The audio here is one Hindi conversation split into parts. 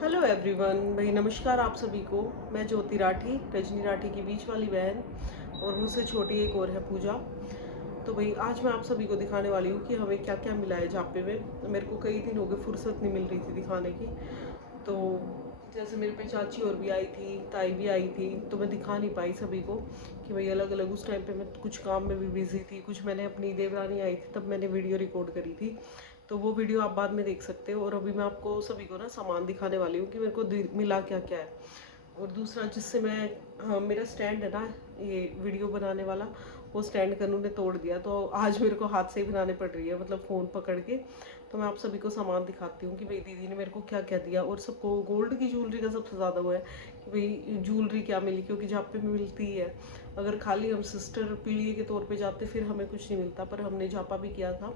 हेलो एवरीवन, भाई नमस्कार आप सभी को। मैं ज्योति राठी, रजनी राठी की बीच वाली बहन, और मुझसे छोटी एक और है पूजा। तो भाई आज मैं आप सभी को दिखाने वाली हूँ कि हमें क्या क्या मिला है झापे में। मेरे को कई दिन हो गए, फुर्सत नहीं मिल रही थी दिखाने की। तो जैसे मेरे पे चाची और भी आई थी, ताई भी आई थी, तो मैं दिखा नहीं पाई सभी को कि भाई अलग अलग उस टाइम पे मैं कुछ काम में भी बिजी थी। कुछ मैंने अपनी देवरानी आई थी तब मैंने वीडियो रिकॉर्ड करी थी, तो वो वीडियो आप बाद में देख सकते हो। और अभी मैं आपको सभी को ना सामान दिखाने वाली हूँ कि मेरे को मिला क्या क्या है। और दूसरा जिससे मैं, हाँ, मेरा स्टैंड है ना, ये वीडियो बनाने वाला, वो स्टैंड कनू ने तोड़ दिया, तो आज मेरे को हाथ से ही बनाने पड़ रही है, मतलब फ़ोन पकड़ के। तो मैं आप सभी को सामान दिखाती हूँ कि भाई दीदी ने मेरे को क्या क्या दिया। और सबको गोल्ड की ज्वेलरी का सबसे ज़्यादा वो है कि भाई ज्वेलरी क्या मिली, क्योंकि झापे में मिलती ही है। अगर खाली हम सिस्टर पीढ़ी के तौर पे जाते फिर हमें कुछ नहीं मिलता, पर हमने झापा भी किया था,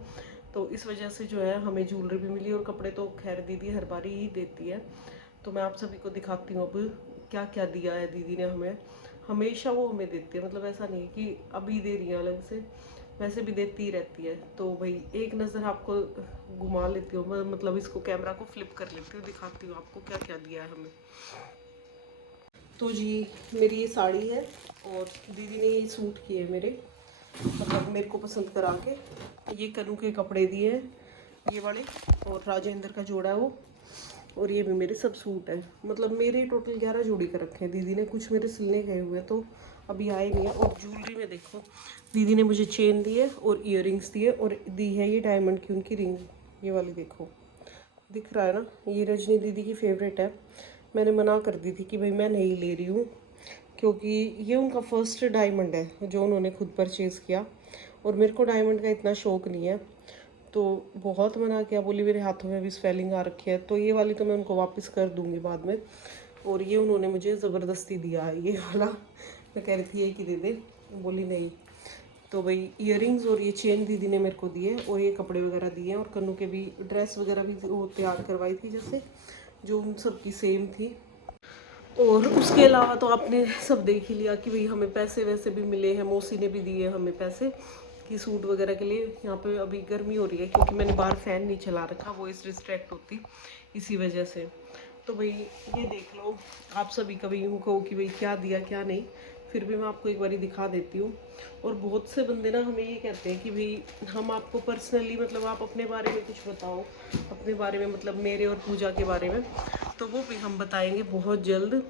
तो इस वजह से जो है हमें ज्वेलरी भी मिली। और कपड़े तो खैर दीदी हर बार ही देती है। तो मैं आप सभी को दिखाती हूँ अब क्या क्या दिया है दीदी ने हमें। हमेशा वो हमें देती है, मतलब ऐसा नहीं है कि अभी दे रही है अलग से, वैसे भी देती ही रहती है। तो भाई एक नज़र आपको घुमा लेती हूँ मैं, मतलब इसको कैमरा को फ्लिप कर लेती हूँ, दिखाती हूँ आपको क्या क्या दिया है हमें। तो जी मेरी ये साड़ी है, और दीदी ने ये सूट किए मेरे, मतलब मेरे को पसंद करा के। ये कनू के कपड़े दिए हैं, ये वाले, और राजेंद्र का जोड़ा है वो। और ये भी मेरे सब सूट है, मतलब मेरे टोटल 11 जोड़ी कर रखे हैं दीदी ने। कुछ मेरे सिलने गए हुए हैं तो अभी आए नहीं है। और ज्वेलरी में देखो, दीदी ने मुझे चेन दी है और इयररिंग्स दिए, और दी है ये डायमंड की उनकी रिंग, ये वाली देखो, दिख रहा है ना। ये रजनी दीदी की फेवरेट है। मैंने मना कर दी थी कि भाई मैं नहीं ले रही हूँ, क्योंकि ये उनका फर्स्ट डायमंड है जो उन्होंने खुद परचेज़ किया, और मेरे को डायमंड का इतना शौक नहीं है। तो बहुत मना किया, बोली मेरे हाथों में भी स्वेलिंग आ रखी है, तो ये वाली तो मैं उनको वापस कर दूंगी बाद में। और ये उन्होंने मुझे ज़बरदस्ती दिया है ये वाला। मैं कह रही थी ये कि दे दे, बोली नहीं। तो भाई इयररिंग्स और ये चेन दीदी ने मेरे को दिए, और ये कपड़े वगैरह दिए, और कन्नू के भी ड्रेस वगैरह भी वो तैयार करवाई थी, जैसे जो उन सब की सेम थी। और उसके अलावा तो आपने सब देख ही लिया कि भाई हमें पैसे वैसे भी मिले हैं, मौसी ने भी दिए हमें पैसे कि सूट वगैरह के लिए। यहाँ पे अभी गर्मी हो रही है क्योंकि मैंने बाहर फ़ैन नहीं चला रखा, वो इस डिस्ट्रैक्ट होती इसी वजह से। तो भाई ये देख लो, आप सभी कभी यूँ कहो कि भाई क्या दिया क्या नहीं, फिर भी मैं आपको एक बारी दिखा देती हूँ। और बहुत से बंदे ना हमें ये कहते हैं कि भाई हम आपको पर्सनली, मतलब आप अपने बारे में कुछ बताओ, अपने बारे में, मतलब मेरे और पूजा के बारे में। तो वो भी हम बताएंगे बहुत जल्द।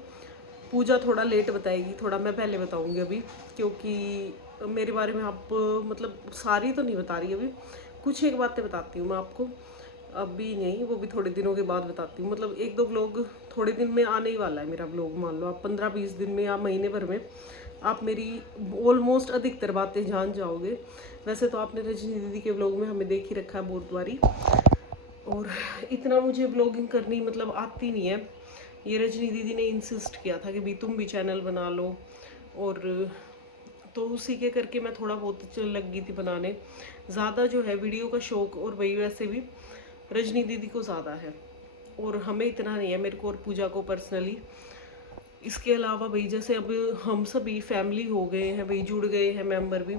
पूजा थोड़ा लेट बताएगी, थोड़ा मैं पहले बताऊंगी अभी, क्योंकि मेरे बारे में आप, मतलब सारी तो नहीं बता रही अभी, कुछ एक बातें बताती हूँ मैं आपको। अभी नहीं, वो भी थोड़े दिनों के बाद बताती हूँ, मतलब एक दो ब्लॉग थोड़े दिन में आने ही वाला है मेरा ब्लॉग। मान लो आप 15-20 दिन में या महीने भर में आप मेरी ऑलमोस्ट अधिकतर बातें जान जाओगे। वैसे तो आपने रजनी दीदी के ब्लॉग में हमें देख ही रखा है बहुत बारी। और इतना मुझे ब्लॉगिंग करनी मतलब आती नहीं है। ये रजनी दीदी ने इंसिस्ट किया था कि भाई तुम भी चैनल बना लो, और तो उसी के करके मैं थोड़ा बहुत लग गई थी बनाने। ज़्यादा जो है वीडियो का शौक, और भाई वैसे भी रजनी दीदी को ज़्यादा है, और हमें इतना नहीं है, मेरे को और पूजा को पर्सनली। इसके अलावा भाई जैसे अब हम सभी फैमिली हो गए हैं भाई, जुड़ गए हैं मेंबर भी,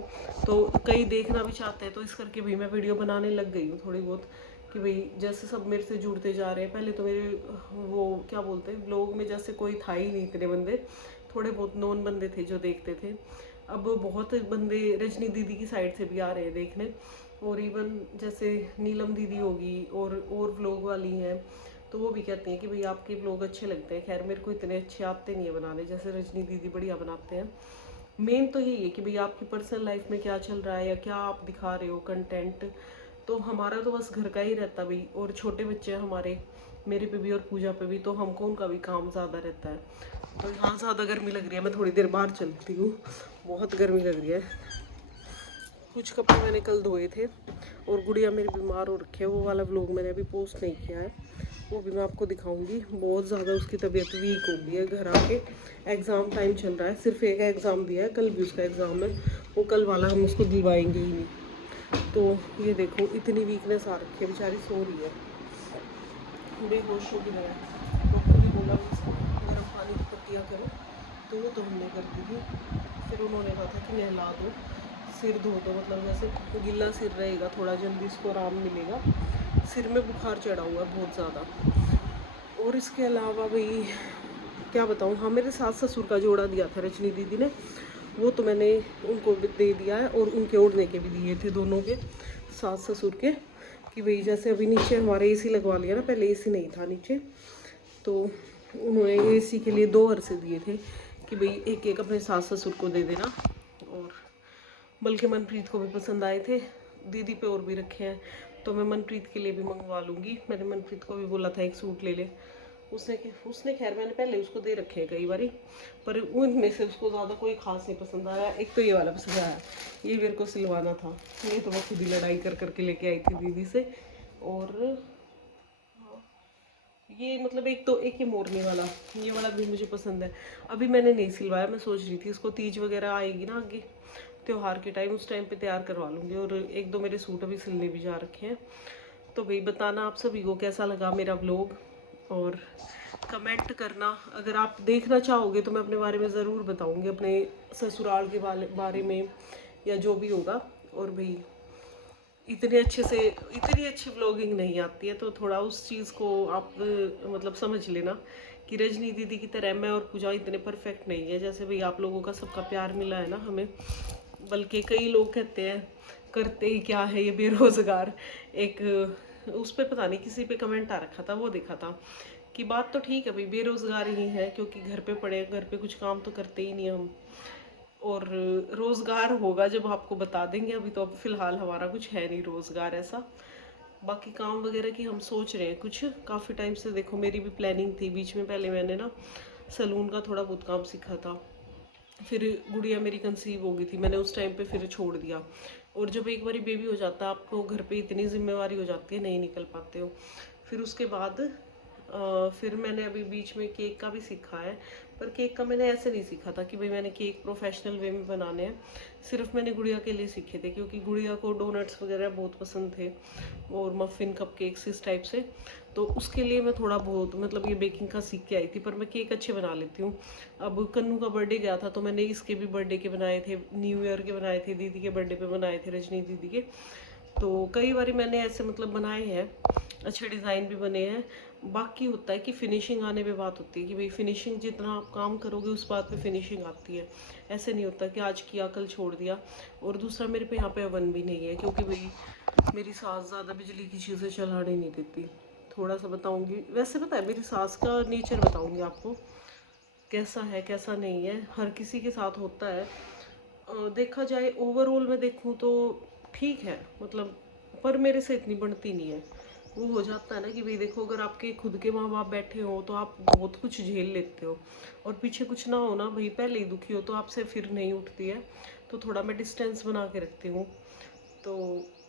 तो कई देखना भी चाहते हैं, तो इस करके भाई मैं वीडियो बनाने लग गई हूँ थोड़ी बहुत, कि भाई जैसे सब मेरे से जुड़ते जा रहे हैं। पहले तो मेरे वो क्या बोलते हैं, ब्लॉग में जैसे कोई था ही नहीं इतने बंदे, थोड़े बहुत नॉन बंदे थे जो देखते थे। अब बहुत बंदे रजनी दीदी की साइड से भी आ रहे हैं देखने, और इवन जैसे नीलम दीदी होगी और व्लॉग वाली हैं, तो वो भी कहती हैं कि भाई आपके व्लॉग अच्छे लगते हैं। खैर मेरे को इतने अच्छे आते नहीं है बनाने, जैसे रजनी दीदी बढ़िया बनाते हैं। मेन तो यही है कि भाई आपकी पर्सनल लाइफ में क्या चल रहा है या क्या आप दिखा रहे हो कंटेंट। तो हमारा तो बस घर का ही रहता भाई, और छोटे बच्चे हैं हमारे, मेरे पे भी और पूजा पे भी, तो हमको उनका भी काम ज़्यादा रहता है। तो यहाँ ज़्यादा गर्मी लग रही है, मैं थोड़ी देर बाहर चलती हूँ, बहुत गर्मी लग रही है। कुछ कपड़े मैंने कल धोए थे, और गुड़िया मेरी बीमार हो रखी है, वो वाला व्लॉग मैंने अभी पोस्ट नहीं किया है, वो भी मैं आपको दिखाऊंगी। बहुत ज़्यादा उसकी तबीयत वीक हो गई है घर आके। एग्ज़ाम टाइम चल रहा है, सिर्फ एक एग्ज़ाम दिया है, कल भी उसका एग्ज़ाम है, वो कल वाला हम उसको दिलवाएंगे ही नहीं। तो ये देखो इतनी वीकनेस आ रखी है, बेचारी सो रही है बेहोशों की तरह। डॉक्टर ने बोला भी इसको गर्म पानी की पट्टियाँ करो, तो वो तो हमने कर दी थी। फिर उन्होंने कहा था कि नहला दो, सिर धो दो, मतलब जैसे गीला सिर रहेगा थोड़ा जल्दी इसको आराम मिलेगा। सिर में बुखार चढ़ा हुआ है बहुत ज़्यादा। और और इसके अलावा भाई क्या बताऊँ, हाँ मेरे सास ससुर का जोड़ा दिया था रजनी दीदी ने, वो तो मैंने उनको भी दे दिया है, और उनके ओढ़ने के भी दिए थे दोनों के, सास ससुर के। कि भाई जैसे अभी नीचे हमारे एसी लगवा लिया ना, पहले एसी नहीं था नीचे, तो उन्होंने एसी के लिए 2 वर्ष दिए थे कि भाई एक एक अपने सास ससुर को दे देना। और बल्कि मनप्रीत को भी पसंद आए थे, दीदी पे और भी रखे हैं, तो मैं मनप्रीत के लिए भी मंगवा लूँगी। मैंने मनप्रीत को भी बोला था एक सूट ले ले, उसने खैर मैंने पहले उसको दे रखे हैं कई बारी, पर उनमें से उसको ज़्यादा कोई खास नहीं पसंद आया। एक तो ये वाला पसंद आया, ये मेरे को सिलवाना था, ये तो मैं खुद ही लड़ाई कर करके लेके आई थी दीदी से। और ये मतलब एक ये मोरनी वाला, ये वाला भी मुझे पसंद है। अभी मैंने नहीं सिलवाया, मैं सोच रही थी इसको तीज वगैरह आएगी ना आगे त्योहार के टाइम, उस टाइम पे तैयार करवा लूँगी। और 1-2 मेरे सूट अभी सिलने भी जा रखे हैं। तो भाई बताना आप सभी को कैसा लगा मेरा व्लॉग, और कमेंट करना। अगर आप देखना चाहोगे तो मैं अपने बारे में ज़रूर बताऊँगी, अपने ससुराल के बारे में या जो भी होगा। और भाई इतनी अच्छी व्लॉगिंग नहीं आती है, तो थोड़ा उस चीज़ को आप मतलब समझ लेना कि रजनी दीदी की तरह मैं और पूजा इतने परफेक्ट नहीं है। जैसे भाई आप लोगों का सबका प्यार मिला है ना हमें, बल्कि कई लोग कहते हैं करते ही क्या है ये बेरोज़गार। एक उस पर पता नहीं किसी पे कमेंट आ रखा था, वो देखा था कि बात तो ठीक है भाई, बेरोज़गार ही है, क्योंकि घर पे पड़े, घर पे कुछ काम तो करते ही नहीं हम। और रोज़गार होगा जब आपको बता देंगे, अभी तो अब फ़िलहाल हमारा कुछ है नहीं रोज़गार ऐसा। बाकी काम वगैरह की हम सोच रहे हैं कुछ, काफ़ी टाइम से देखो मेरी भी प्लानिंग थी बीच में, पहले मैंने ना सैलून का थोड़ा बहुत काम सीखा था, फिर गुड़िया मेरी कंसीव हो गई थी, मैंने उस टाइम पे फिर छोड़ दिया। और जब एक बारी बेबी हो जाता है, आपको घर पे इतनी जिम्मेवारी हो जाती है, नहीं निकल पाते हो। फिर उसके बाद फिर मैंने अभी बीच में केक का भी सीखा है, पर केक का मैंने ऐसे नहीं सीखा था कि भाई मैंने केक प्रोफेशनल वे में बनाने हैं। सिर्फ मैंने गुड़िया के लिए सीखे थे, क्योंकि गुड़िया को डोनट्स वगैरह बहुत पसंद थे, और मफ़िन कपकेक्स इस टाइप से। तो उसके लिए मैं थोड़ा बहुत मतलब ये बेकिंग का सीख के आई थी, पर मैं केक अच्छे बना लेती हूँ। अब कन्नू का बर्थडे गया था, तो मैंने इसके भी बर्थडे के बनाए थे, न्यू ईयर के बनाए थे, दीदी के बर्थडे पे बनाए थे, रजनी दीदी के। तो कई बार मैंने ऐसे मतलब बनाए हैं, अच्छे डिज़ाइन भी बने हैं। बाकी होता है कि फिनिशिंग आने पे बात होती है कि भाई फिनिशिंग जितना आप काम करोगे उस बात पे फिनिशिंग आती है। ऐसे नहीं होता कि आज किया कल छोड़ दिया। और दूसरा मेरे पे यहाँ पे ओवन भी नहीं है, क्योंकि भाई मेरी सास ज़्यादा बिजली की चीज़ें चलाने नहीं देती। थोड़ा सा बताऊँगी, वैसे पता है मेरी सास का नेचर बताऊँगी आपको कैसा है कैसा नहीं है, हर किसी के साथ होता है। देखा जाए ओवरऑल में देखूँ तो ठीक है मतलब, पर मेरे से इतनी बनती नहीं है। वो हो जाता है ना कि भाई देखो, अगर आपके खुद के माँ बाप बैठे हो तो आप बहुत कुछ झेल लेते हो, और पीछे कुछ ना हो ना भाई, पहले ही दुखी हो तो आपसे फिर नहीं उठती है। तो थोड़ा मैं डिस्टेंस बना के रखती हूँ। तो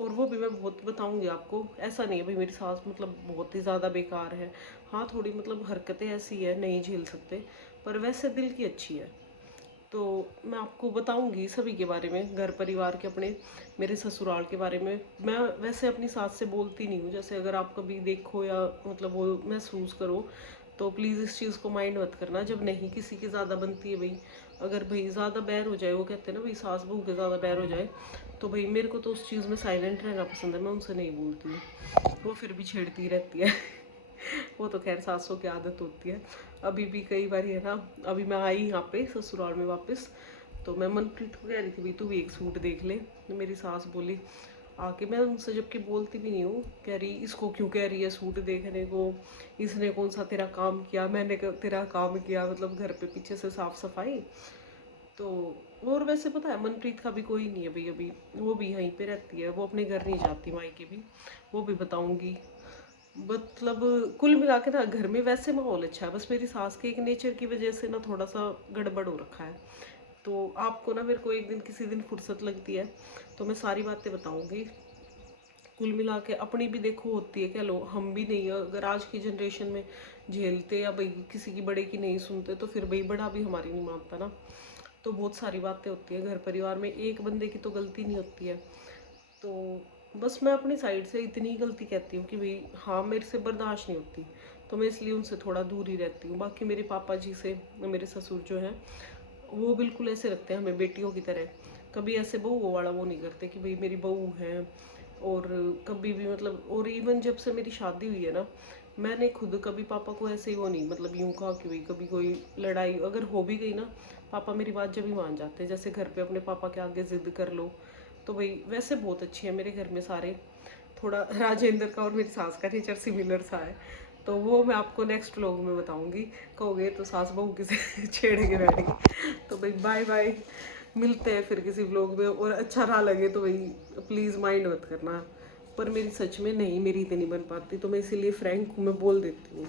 और वो भी मैं बहुत बताऊंगी आपको, ऐसा नहीं है भाई मेरी सास मतलब बहुत ही ज़्यादा बेकार है। हाँ थोड़ी मतलब हरकतें ऐसी है, नहीं झेल सकते, पर वैसे दिल की अच्छी है। तो मैं आपको बताऊंगी सभी के बारे में, घर परिवार के, अपने मेरे ससुराल के बारे में। मैं वैसे अपनी सास से बोलती नहीं हूँ, जैसे अगर आप कभी देखो या मतलब वो महसूस करो तो प्लीज़ इस चीज़ को माइंड मत करना। जब नहीं किसी की ज़्यादा बनती है भाई, अगर भाई ज़्यादा बैर हो जाए, वो कहते हैं ना भाई सास बहू के ज़्यादा बैर हो जाए, तो भाई मेरे को तो उस चीज़ में साइलेंट रहना पसंद है, मैं उनसे नहीं बोलती हूँ, वो फिर भी छेड़ती रहती है। वो तो खैर सासों की आदत होती है। अभी भी कई बार है ना, अभी मैं आई यहाँ पे ससुराल में वापस, तो मैं मनप्रीत को कह रही थी भाई तू भी एक सूट देख ले, तो मेरी सास बोली आके, मैं उनसे जबकि बोलती भी नहीं हूँ, कह रही इसको क्यों कह रही है सूट देखने को, इसने कौन सा तेरा काम किया, मैंने तेरा काम किया मतलब घर पे पीछे से साफ सफाई। तो और वैसे पता है मनप्रीत का भी कोई नहीं है भाई, अभी वो भी यहीं पे रहती है, वो अपने घर नहीं जाती मायके भी, वो भी बताऊंगी। मतलब कुल मिला के ना घर में वैसे माहौल अच्छा है, बस मेरी सास के एक नेचर की वजह से ना थोड़ा सा गड़बड़ हो रखा है। तो आपको ना मेरे को एक दिन किसी दिन फुर्सत लगती है तो मैं सारी बातें बताऊंगी। कुल मिला के अपनी भी देखो होती है, कह लो हम भी नहीं, अगर आज की जनरेशन में झेलते या भाई किसी की बड़े की नहीं सुनते, तो फिर भाई बड़ा भी हमारी नहीं मानता ना। तो बहुत सारी बातें होती है घर परिवार में, एक बंदे की तो गलती नहीं होती है। तो बस मैं अपनी साइड से इतनी गलती कहती हूँ कि भाई हाँ मेरे से बर्दाश्त नहीं होती, तो मैं इसलिए उनसे थोड़ा दूर ही रहती हूँ। बाकी मेरे पापा जी से, मेरे ससुर जो हैं वो बिल्कुल ऐसे रखते हैं हमें बेटियों की तरह, कभी ऐसे बहू वाला वो नहीं करते कि भाई मेरी बहू है। और कभी भी मतलब, और इवन जब से मेरी शादी हुई है ना, मैंने खुद कभी पापा को ऐसे ही वो नहीं, मतलब यूँ कहा कि भाई कभी कोई लड़ाई अगर हो भी गई ना, पापा मेरी बात जब भी मान जाते हैं। जैसे घर पे अपने पापा के आगे ज़िद कर लो तो भाई, वैसे बहुत अच्छी है मेरे घर में सारे। थोड़ा राजेंद्र का और मेरी सास का नेचर सिमिलर सा है, तो वो मैं आपको नेक्स्ट व्लॉग में बताऊंगी। कहोगे तो सास बहू किसे छेड़ के बैठेगी। तो भाई बाय बाय, मिलते हैं फिर किसी व्लॉग में। और अच्छा ना लगे तो भाई प्लीज़ माइंड मत करना, पर मेरी सच में नहीं, मेरी इतनी बन पाती, तो मैं इसीलिए फ्रैंक हूँ, मैं बोल देती हूँ।